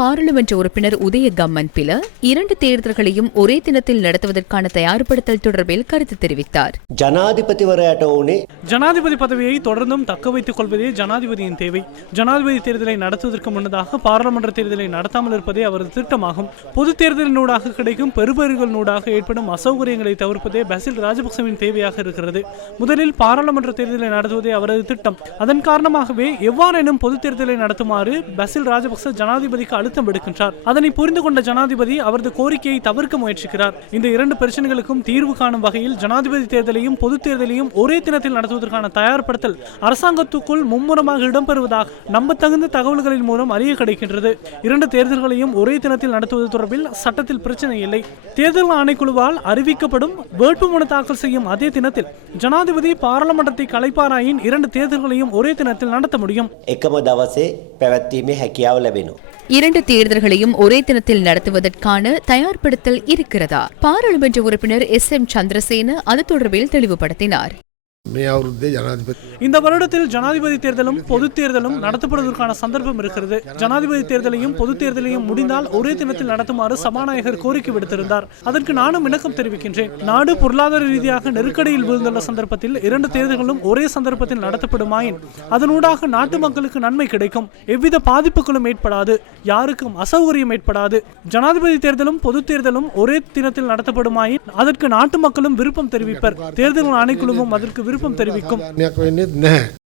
பாராளுமன்ற உறுப்பினர் உதய கம்மன் பில இரண்டு தேர்தல்களையும் ஒரே தினத்தில் நடத்துவதற்கான தயார்படுத்தல் தொடர்பில் கருத்து தெரிவித்தார். ஜனாதிபதி ஜனாதிபதி பதவியை தொடர்ந்தும் தக்க வைத்துக் கொள்வதே ஜனாதிபதியின் தேவை. ஜனாதிபதி தேர்தலை நடத்துவதற்கு முன்னதாக பாராளுமன்ற தேர்தலை நடத்தாமல் இருப்பதே அவரது திட்டமாகும். பொது தேர்தலினூடாக கிடைக்கும் பெருபெருகளினூடாக ஏற்படும் அசௌகரியங்களை தவிர்ப்பதே பசில் ராஜபக்சவின் தேவையாக இருக்கிறது. முதலில் பாராளுமன்ற தேர்தலை நடத்துவதே அவரது திட்டம். அதன் காரணமாகவே எவ்வாறெனும் பொது தேர்தலை நடத்துமாறு பசில் ராஜபக்ச ஜனாதிபதிக்கு அழுத்தம் விடுக்கின்றார் அதனை புரிந்து கொண்ட ஜனாதிபதி அவரது கோரிக்கையை தவிர்க்க முயற்சிக்கிறார் இந்த இரண்டு பிரச்சனைகளுக்கும் தீர்வு காணும் வகையில் ஜனாதிபதி தேர்தலையும் பொது தேர்தலையும் ஒரே தினத்தில் நடத்துவதற்கான தயார்படுத்தல் அரசாங்கத்துக்குள் மும்முரமாக இடம்பெறுவதாக நம்பத்தகுந்த தகவல்களின் மூலம் அறிய கிடைக்கின்றது இரண்டு தேர்தல்களையும் ஒரே தினத்தில் நடத்துவது தொடர்பில் சட்டத்தில் பிரச்சனை இல்லை தேர்தல் ஆணைக்குழுவால் அறிவிக்கப்படும் வேட்புமனு தாக்கல் செய்யும் அதே தினத்தில் ஜனாதிபதி பாராளுமன்றத்தை கலைப்பாராயின் இரண்டு தேர்தல்களையும் ஒரே தினத்தில் நடத்த முடியும் එකම දවසේ පැවැත්වීමේ හැකියාව ලැබෙනවා. இரண்டு தேர்தல்களையும் ஒரே தினத்தில் நடத்துவதற்கான தயார்படுத்தல் இருக்கிறதா? பாராளுமன்ற உறுப்பினர் எஸ் எம் சந்திரசேன அது தொடர்பில் தெளிவுபடுத்தினார். இந்த வருடத்தில் ஜனாதிபதி தேர்தலும் பொது தேர்தலும் நடத்தப்படுவதற்கான சந்தர்ப்பம் இருக்கிறது. ஜனாதிபதி தேர்தலையும் பொது தேர்தலையும் முடிந்தால் ஒரே தினத்தில் நடத்துமாறு சபாநாயகர் கோரிக்கை விடுத்திருந்தார். அதற்கு நானும் இணக்கம் தெரிவிக்கின்றேன். நாடு பொருளாதார ரீதியாக நெருக்கடியில் விழுந்துள்ள சந்தர்ப்பத்தில் இரண்டு தேர்தல்களும் ஒரே சந்தர்ப்பத்தில் நடத்தப்படுமாயின் அதனூடாக நாட்டு மக்களுக்கு நன்மை கிடைக்கும். எவ்வித பாதிப்புகளும் ஏற்படாது. யாருக்கும் அசௌகரியம் ஏற்படாது. ஜனாதிபதி தேர்தலும் பொது தேர்தலும் ஒரே தினத்தில் நடத்தப்படுமாயின் அதற்கு நாட்டு மக்களும் விருப்பம் தெரிவிப்பர். தேர்தல் ஆணைக்குழுவும் அதற்கு விருப்பம் தெரிவிக்கும்.